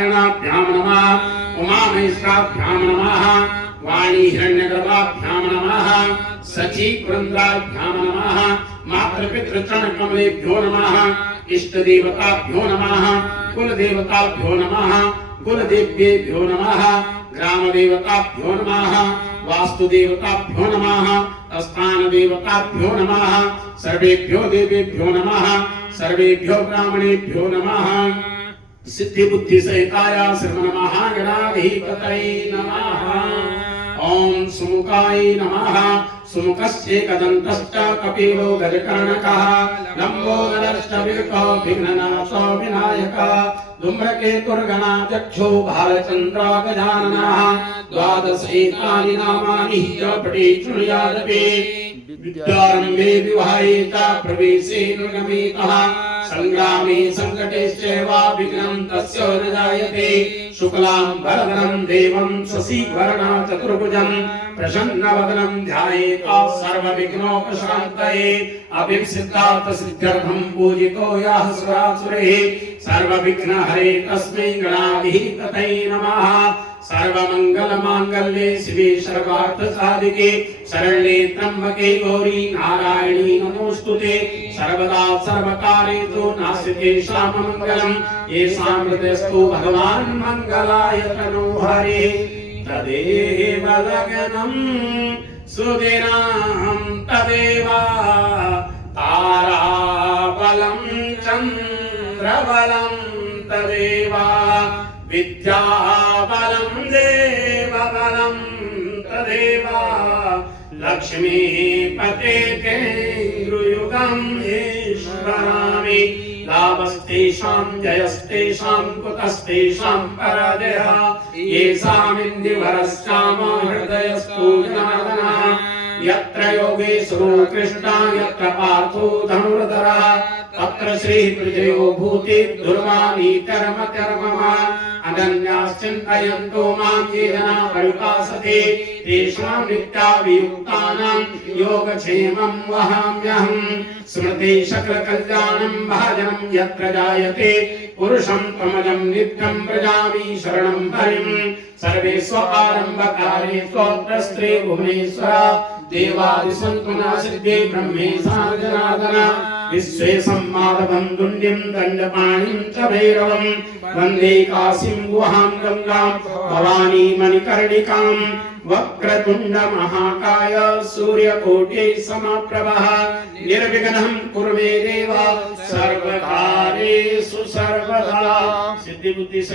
नारायणाभ्यां नमः उमामहेश्वराभ्यां नमः वाणी हिरण्यगर्भाभ्यां नमः सची पुरंद्राभ्यां नमः मातृपितृचरणकमलेभ्यो नमः इष्टदेवताभ्यो नमः कुलदेवताभ्यो नमः कुलदेव्येभ्यो नमः ग्रामदेवताभ्यो नमः वास्तुदेवताभ्यो नमः स्थानदेवताभ्यो नमः सर्वेभ्यो देवेभ्यो नमः सर्वेभ्यो ब्राह्मणेभ्यो नमः सिद्धिबुद्धिसहिताय श्रीमन्महागणाधिपतये नमः। ओम सुमुखाय नमः सुमुखस्येकदन्तश्च कपिलो गजकर्णकः लम्बोदरश्च विकटो विघ्ननाशो विनायकः धूम्रकेतुर्गणाध्यक्षो भालचन्द्रो गजाननः द्वादशैतानि नामानि पठे शृणुयादपि विद्यारम्भे विवाहे च प्रवेशे निर्गमेतः संग्रामे संकटेश्चैव विघ्नं तस्य न जायते शुक्लां वरदं देवं शशिवर्णं चतुर्भुजं प्रसन्नवदनं ध्यायेत् सर्वविघ्नोपशान्तये अभिसिद्धार्थ सिद्ध्यर्थं पूजितो यः सुरासुरैः सर्वविघ्नहरे तस्मै गणाधिपतये नमः। सर्वमंगलमांगल्ये शिवे सर्वार्थसाधिके शरण्ये त्र्यंबके गौरी नारायणी नमोस्तुते सर्वदा सर्वकार्येषु नास्ति शाममंगलम् येषां हृदयस्थो भगवान् मंगलाय तनोहरे तदेव लग्नं सुदिनं तदेव ताराबलं चन्द्रबलं तदेव विद्याबलं देवबलं तदेव लक्ष्मीपते केन्द्रयुगम् ईश्वरामि लाभस्तेषां जयस्तेषां कुतस्तेषां पराजयः येषामिन्दुवरश्चाम हृदयस्थो जनार्दनः यत्र योगेश्वरो कृष्णः यत्र पार्थो धनुर्धरः तत्र श्रीपृथ्व्यो भूति दुर्वाणी कर्ममा अनन्याश्चिन्तयन्तो मां ये जना परिपासते तेषां नित्याभियुक्तानां योगक्षेमं वहाम्यहम् स्मृति सकलकल्याणं भाजनं यत्र जायते पुरुषं तमजं नित्यं व्रजामि शरणं हरिं सर्वेष्वारम्भकारे स्तोत्रस्त्रे भुवनेश्वरा देवादिसन्तुना सिद्धे ब्रह्मेशा जनार्दन विश्वे सम्मादवं दुण्ड्यं दण्डपाणिं च भैरवं वन्दे काशीं गुहां गंगां भवानी मणिकर्णिकां वक्रतुण्ड महाकाय सूर्यकोटि समप्रभः निर्विघ्नं कुरु मे देव सर्वकार्येषु सर्वदा सिद्धिबुद्धि